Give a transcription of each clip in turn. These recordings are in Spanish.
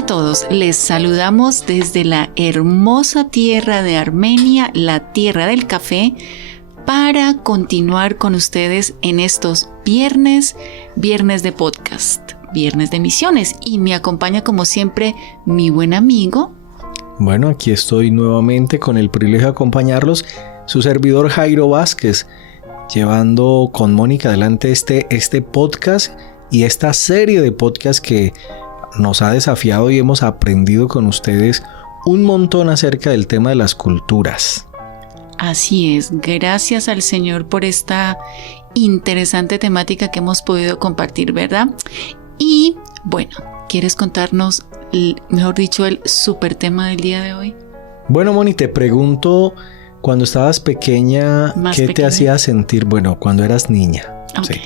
Hola a todos, les saludamos desde la hermosa tierra de Armenia, la tierra del café, para continuar con ustedes en estos viernes de podcast, viernes de misiones. Y me acompaña como siempre mi buen amigo. Bueno, aquí estoy nuevamente con el privilegio de acompañarlos, su servidor Jairo Vázquez, llevando con Mónica adelante este podcast y esta serie de podcasts que nos ha desafiado y hemos aprendido con ustedes un montón acerca del tema de las culturas. Así es, gracias al Señor por esta interesante temática que hemos podido compartir, ¿verdad? Y bueno, ¿quieres contarnos, mejor dicho, el super tema del día de hoy? Bueno, Moni, te pregunto, cuando estabas pequeña, ¿qué te hacía sentir? Bueno, cuando eras niña. Okay. Sí.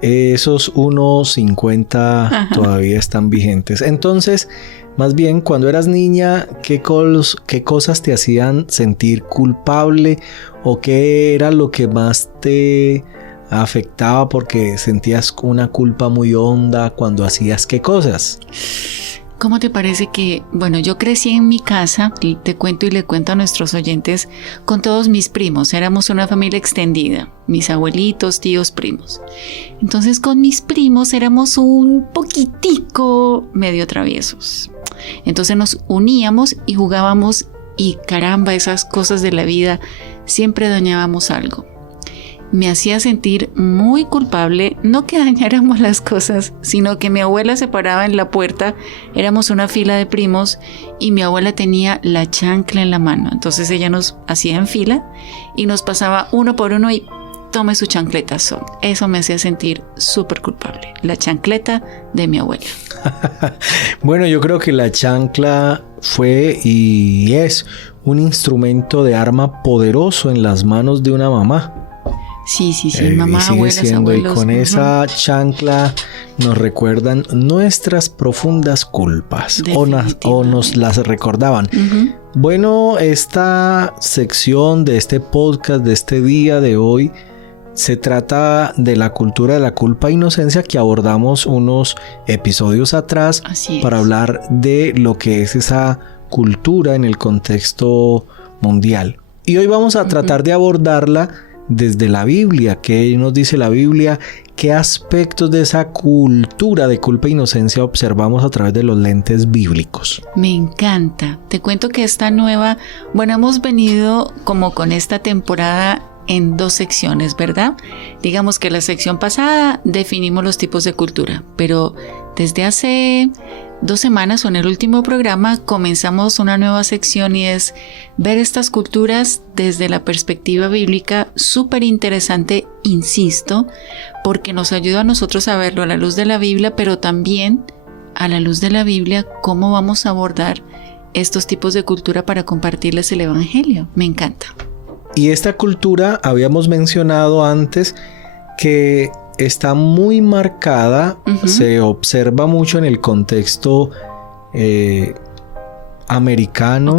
Esos 1.50 todavía están vigentes. Entonces, más bien, cuando eras niña, ¿qué cosas te hacían sentir culpable? ¿O qué era lo que más te afectaba porque sentías una culpa muy honda cuando hacías qué cosas? ¿Cómo te parece que, bueno, yo crecí en mi casa, y te cuento y le cuento a nuestros oyentes, con todos mis primos, éramos una familia extendida, mis abuelitos, tíos, primos. Entonces con mis primos éramos un poquitico medio traviesos. Entonces nos uníamos y jugábamos y caramba, esas cosas de la vida, siempre dañábamos algo. Me hacía sentir muy culpable, no que dañáramos las cosas, sino que mi abuela se paraba en la puerta, éramos una fila de primos y mi abuela tenía la chancla en la mano. Entonces ella nos hacía en fila y nos pasaba uno por uno y tome su chancletazo. Eso me hacía sentir súper culpable, la chancleta de mi abuela. Bueno, yo creo que la chancla fue y es un instrumento de arma poderoso en las manos de una mamá. Sí, mamá, abuelas, abuelos. Y con esa chancla nos recuerdan nuestras profundas culpas o nos las recordaban. Bueno, esta sección de este podcast de este día de hoy se trata de la cultura de la culpa e inocencia que abordamos unos episodios atrás para hablar de lo que es esa cultura en el contexto mundial. Y hoy vamos a tratar de abordarla desde la Biblia. ¿Qué nos dice la Biblia? ¿Qué aspectos de esa cultura de culpa e inocencia observamos a través de los lentes bíblicos? Me encanta. Te cuento que esta nueva, hemos venido como con esta temporada en 2 secciones, ¿verdad? Digamos que la sección pasada definimos los tipos de cultura, pero desde hace 2 semanas o en el último programa comenzamos una nueva sección y es ver estas culturas desde la perspectiva bíblica, súper interesante, insisto, porque nos ayuda a nosotros a verlo a la luz de la Biblia, pero también a la luz de la Biblia cómo vamos a abordar estos tipos de cultura para compartirles el Evangelio. Me encanta. Y esta cultura, habíamos mencionado antes que está muy marcada, se observa mucho en el contexto americano,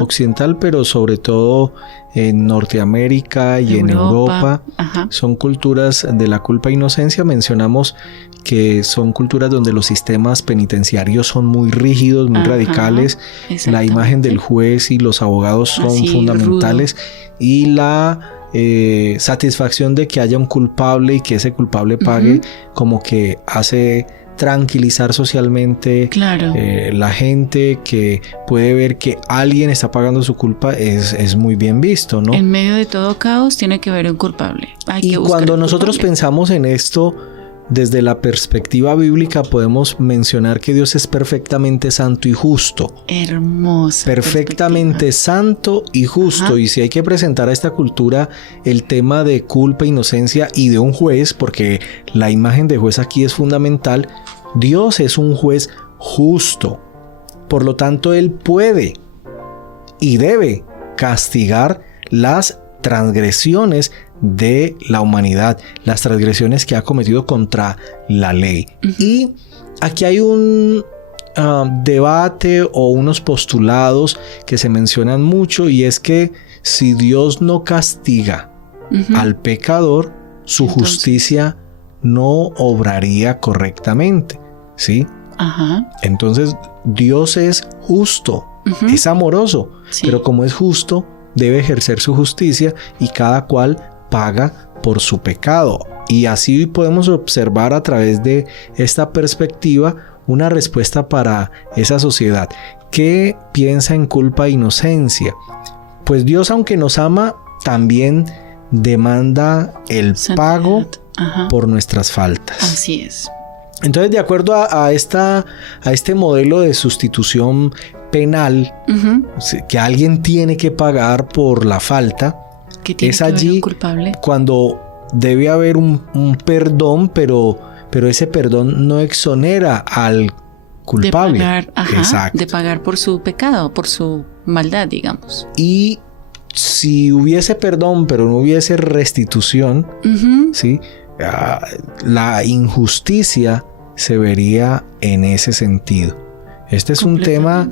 occidental, pero sobre todo en Norteamérica y en Europa. Son culturas de la culpa e inocencia. Mencionamos que son culturas donde los sistemas penitenciarios son muy rígidos, muy radicales. La imagen del juez y los abogados son fundamentales y la satisfacción de que haya un culpable y que ese culpable pague como que hace tranquilizar socialmente la gente, que puede ver que alguien está pagando su culpa, es muy bien visto, ¿no? En medio de todo caos tiene que haber un culpable. Y cuando nosotros pensamos en esto desde la perspectiva bíblica, podemos mencionar que Dios es perfectamente santo y justo. Hermoso. Perfectamente santo y justo. Y si hay que presentar a esta cultura el tema de culpa, inocencia y de un juez, porque la imagen de juez aquí es fundamental, Dios es un juez justo. Por lo tanto, Él puede y debe castigar las transgresiones de la humanidad, las transgresiones que ha cometido contra la ley. Y aquí hay un debate o unos postulados que se mencionan mucho, y es que si Dios no castiga al pecador, su justicia no obraría correctamente, ¿sí? Ajá. Entonces, Dios es justo, es amoroso, pero como es justo, debe ejercer su justicia y cada cual paga por su pecado. Y así podemos observar a través de esta perspectiva una respuesta para esa sociedad. ¿Qué piensa en culpa e inocencia? Pues Dios, aunque nos ama, también demanda el pago por nuestras faltas. Así es. Entonces, de acuerdo a este modelo de sustitución penal, que alguien tiene que pagar por la falta, es allí cuando debe haber un perdón, pero ese perdón no exonera al culpable. De pagar por su pecado, por su maldad, digamos. Y si hubiese perdón, pero no hubiese restitución, ¿sí? La injusticia se vería en ese sentido. Este es un tema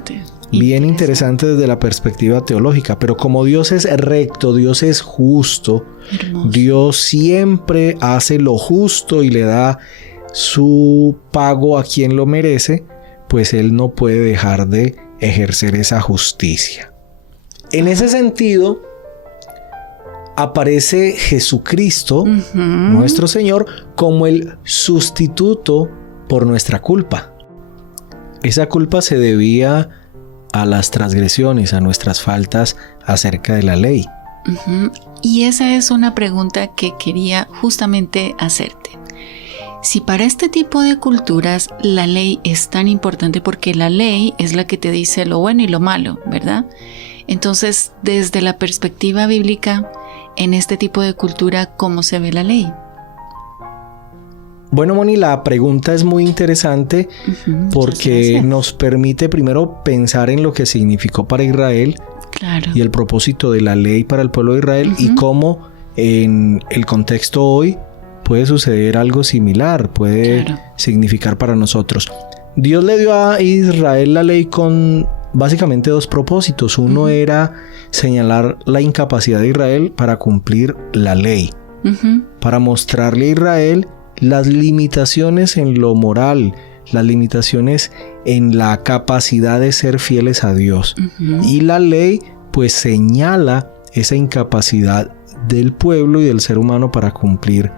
bien interesante desde la perspectiva teológica, pero como Dios es recto, Dios es justo, hermoso. Dios siempre hace lo justo y le da su pago a quien lo merece, pues Él no puede dejar de ejercer esa justicia. En ese sentido, aparece Jesucristo, nuestro Señor, como el sustituto por nuestra culpa. Esa culpa se debía a las transgresiones, a nuestras faltas acerca de la ley. Y esa es una pregunta que quería justamente hacerte. Si para este tipo de culturas la ley es tan importante, porque la ley es la que te dice lo bueno y lo malo, ¿verdad? Entonces, desde la perspectiva bíblica, en este tipo de cultura, ¿cómo se ve la ley? Bueno, Moni, la pregunta es muy interesante porque nos permite primero pensar en lo que significó para Israel y el propósito de la ley para el pueblo de Israel y cómo en el contexto hoy puede suceder algo similar, puede significar para nosotros. Dios le dio a Israel la ley con básicamente dos propósitos. Uno era señalar la incapacidad de Israel para cumplir la ley, para mostrarle a Israel las limitaciones en lo moral, las limitaciones en la capacidad de ser fieles a Dios. Y la ley pues señala esa incapacidad del pueblo y del ser humano para cumplir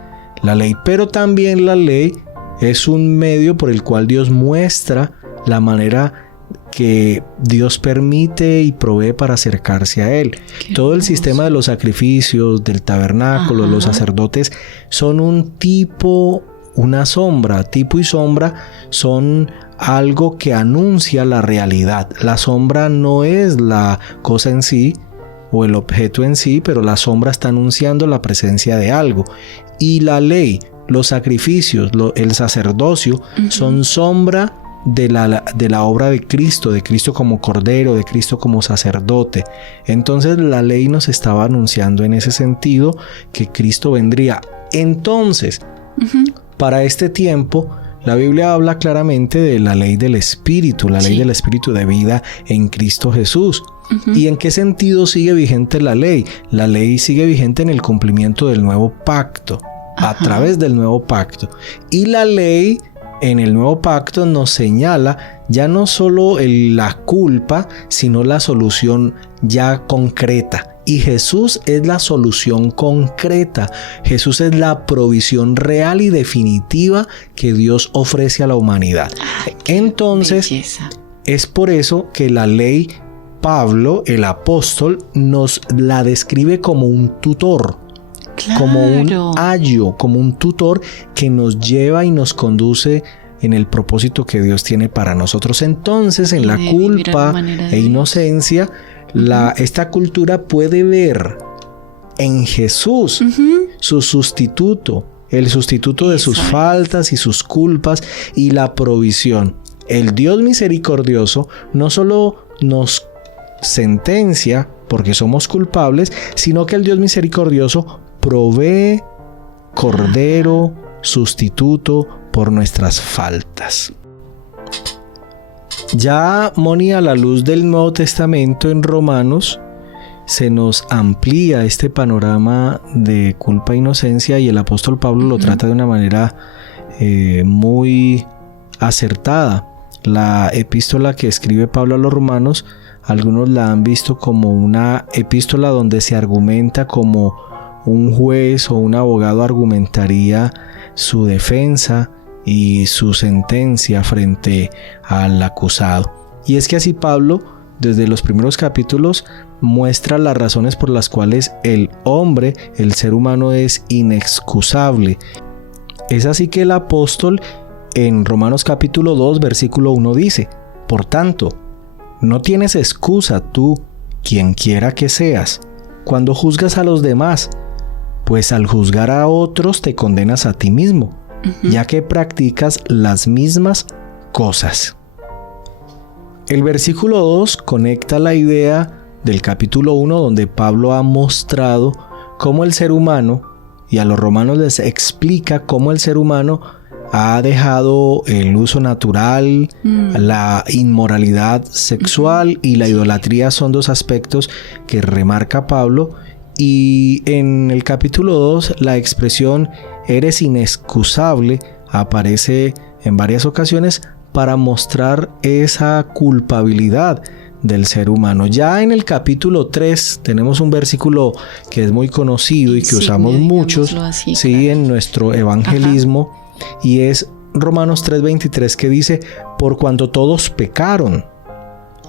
la ley. Pero también la ley es un medio por el cual Dios muestra la manera que Dios permite y provee para acercarse a Él. Todo el sistema de los sacrificios, del tabernáculo, los sacerdotes, son un tipo, una sombra. Tipo y sombra son algo que anuncia la realidad. La sombra no es la cosa en sí o el objeto en sí, pero la sombra está anunciando la presencia de algo. Y la ley, los sacrificios, el sacerdocio, son sombra de la obra de Cristo como Cordero, de Cristo como sacerdote. Entonces la ley nos estaba anunciando en ese sentido que Cristo vendría. Entonces, para este tiempo, la Biblia habla claramente de la ley del Espíritu, la ley del Espíritu de vida en Cristo Jesús. ¿Y en qué sentido sigue vigente la ley? La ley sigue vigente en el cumplimiento del nuevo pacto, a través del nuevo pacto. Y la ley en el nuevo pacto nos señala ya no solo la culpa, sino la solución ya concreta. Y Jesús es la solución concreta. Jesús es la provisión real y definitiva que Dios ofrece a la humanidad. Entonces, belleza. Es por eso que la ley, Pablo, el apóstol, nos la describe como un tutor. Como un ayo, como un tutor que nos lleva y nos conduce en el propósito que Dios tiene para nosotros. Entonces, en la culpa e inocencia, esta cultura puede ver en Jesús su sustituto, el sustituto de sus faltas y sus culpas y la provisión. El Dios misericordioso no solo nos sentencia porque somos culpables, sino que el Dios misericordioso provee Cordero, sustituto por nuestras faltas. Ya, Moni, a la luz del Nuevo Testamento en Romanos, se nos amplía este panorama de culpa e inocencia y el apóstol Pablo lo trata de una manera muy acertada. la epístola que escribe Pablo a los romanos, algunos la han visto como una epístola donde se argumenta como un juez o un abogado argumentaría su defensa y su sentencia frente al acusado. Y es que así Pablo, desde los primeros capítulos, muestra las razones por las cuales el hombre, el ser humano, es inexcusable. Es así que el apóstol en Romanos capítulo 2, versículo 1 dice: por tanto, no tienes excusa tú, quien quiera que seas, cuando juzgas a los demás, pues al juzgar a otros te condenas a ti mismo, ya que practicas las mismas cosas. El versículo 2 conecta la idea del capítulo 1, donde Pablo ha mostrado cómo el ser humano, y a los romanos les explica cómo el ser humano ha dejado el uso natural, la inmoralidad sexual y la idolatría son dos aspectos que remarca Pablo. Y en el capítulo 2 la expresión eres inexcusable aparece en varias ocasiones para mostrar esa culpabilidad del ser humano. Ya en el capítulo 3 tenemos un versículo que es muy conocido y que usamos muchos así, claro, en nuestro evangelismo. Y es Romanos 3:23, que dice: por cuanto todos pecaron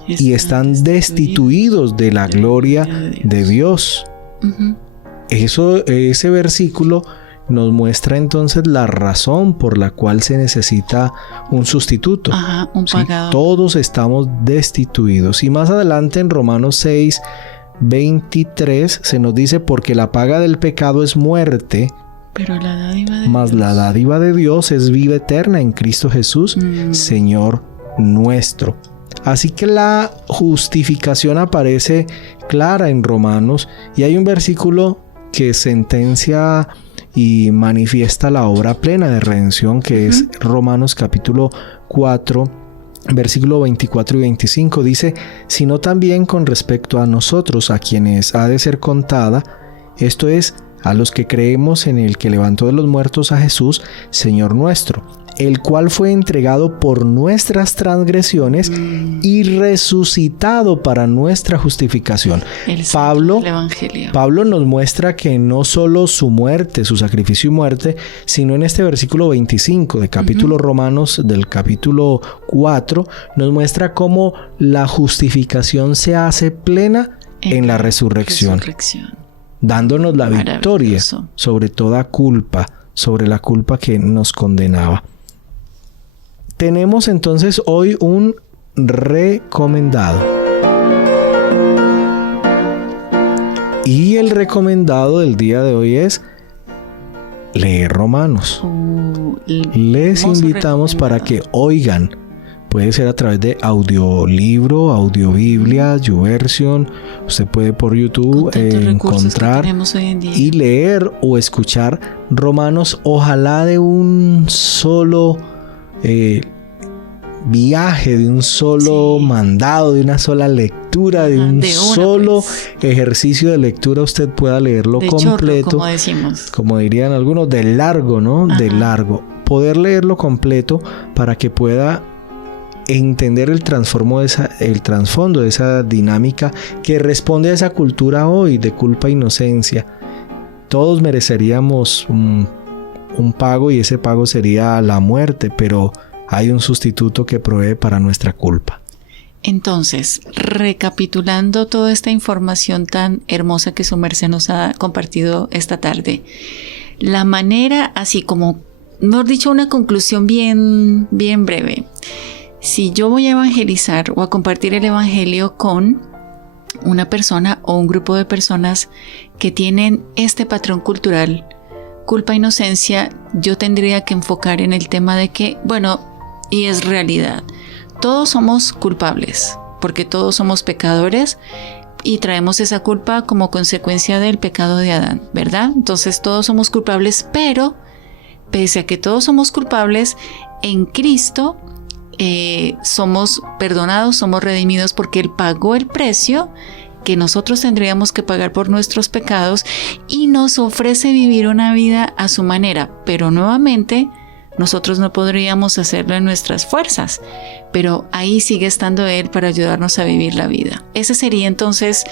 y están destituidos de la gloria de Dios. Ese versículo nos muestra entonces la razón por la cual se necesita un sustituto. Un pagador. Sí, todos estamos destituidos. Y más adelante en Romanos 6:23 se nos dice: porque la paga del pecado es muerte, pero la dádiva de Dios es vida eterna en Cristo Jesús, Señor nuestro. Así que la justificación aparece clara en Romanos, y hay un versículo que sentencia y manifiesta la obra plena de redención, que es Romanos capítulo 4, versículo 24 y 25. Dice: sino también con respecto a nosotros, a quienes ha de ser contada, esto es, a los que creemos en el que levantó de los muertos a Jesús, Señor nuestro, el cual fue entregado por nuestras transgresiones y resucitado para nuestra justificación. Pablo nos muestra que no solo su muerte, su sacrificio y muerte, sino en este versículo 25 de capítulo Romanos, del capítulo 4, nos muestra cómo la justificación se hace plena en la resurrección, dándonos la victoria sobre toda culpa, sobre la culpa que nos condenaba. Tenemos entonces hoy un recomendado. Y el recomendado del día de hoy es leer Romanos. Les invitamos para que oigan. Puede ser a través de audiolibro, audiobiblia, YouVersion. Usted puede por YouTube encontrar y leer o escuchar Romanos, ojalá de un solo viaje, de un solo mandado, de una sola lectura, de un solo ejercicio de lectura, usted pueda leerlo de completo, chorro, como decimos, como dirían algunos, de largo, ¿no? De largo. Poder leerlo completo para que pueda entender el trasfondo de esa dinámica que responde a esa cultura hoy de culpa e inocencia. Todos mereceríamos un pago, y ese pago sería la muerte, pero hay un sustituto que provee para nuestra culpa. Entonces, recapitulando toda esta información tan hermosa que su merced nos ha compartido esta tarde, la manera, así como, mejor dicho, una conclusión bien breve. Si yo voy a evangelizar o a compartir el evangelio con una persona o un grupo de personas que tienen este patrón cultural, culpa e inocencia, yo tendría que enfocar en el tema de que, y es realidad, todos somos culpables, porque todos somos pecadores y traemos esa culpa como consecuencia del pecado de Adán, ¿verdad? Entonces todos somos culpables, pero pese a que todos somos culpables, en Cristo somos perdonados, somos redimidos, porque Él pagó el precio que nosotros tendríamos que pagar por nuestros pecados y nos ofrece vivir una vida a su manera, pero nuevamente Nosotros no podríamos hacerlo en nuestras fuerzas, pero ahí sigue estando Él para ayudarnos a vivir la vida. Ese sería entonces,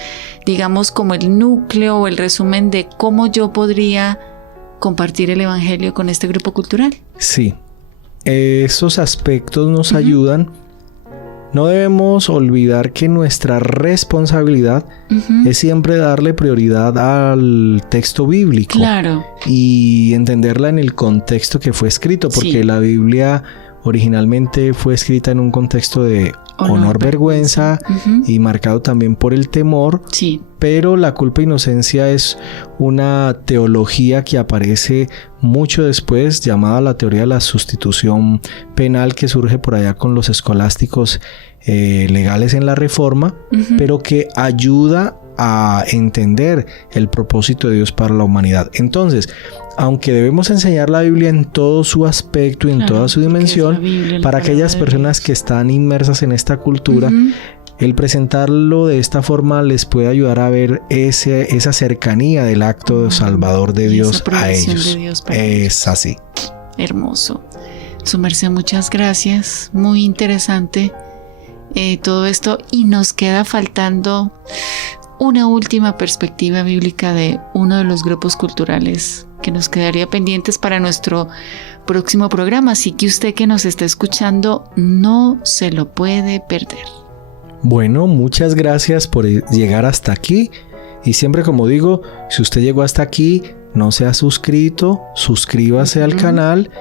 digamos, como el núcleo o el resumen de cómo yo podría compartir el Evangelio con este grupo cultural. Sí, esos aspectos nos ayudan. No debemos olvidar que nuestra responsabilidad es siempre darle prioridad al texto bíblico. Claro. Y entenderla en el contexto que fue escrito, porque la Biblia originalmente fue escrita en un contexto de honor, vergüenza y marcado también por el temor. Sí. Pero la culpa e inocencia es una teología que aparece mucho después, llamada la teoría de la sustitución penal, que surge por allá con los escolásticos legales en la Reforma, pero que ayuda a entender el propósito de Dios para la humanidad. Entonces, aunque debemos enseñar la Biblia en todo su aspecto y en toda su dimensión, para aquellas personas que están inmersas en esta cultura, el presentarlo de esta forma les puede ayudar a ver esa cercanía del acto salvador de Dios a ellos. Es así. Hermoso. Su merced, muchas gracias. Muy interesante todo esto. Y nos queda faltando una última perspectiva bíblica de uno de los grupos culturales que nos quedaría pendientes para nuestro próximo programa. Así que usted que nos está escuchando no se lo puede perder. Bueno, muchas gracias por llegar hasta aquí. Y siempre, como digo, si usted llegó hasta aquí, no se ha suscrito, suscríbase al canal,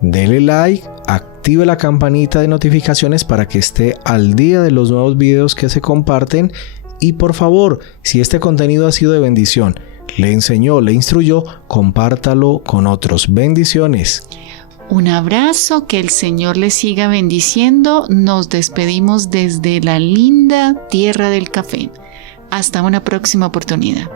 dele like, active la campanita de notificaciones para que esté al día de los nuevos videos que se comparten. Y por favor, si este contenido ha sido de bendición, le enseñó, le instruyó, compártalo con otros. Bendiciones. Un abrazo, que el Señor les siga bendiciendo. Nos despedimos desde la linda tierra del café. Hasta una próxima oportunidad.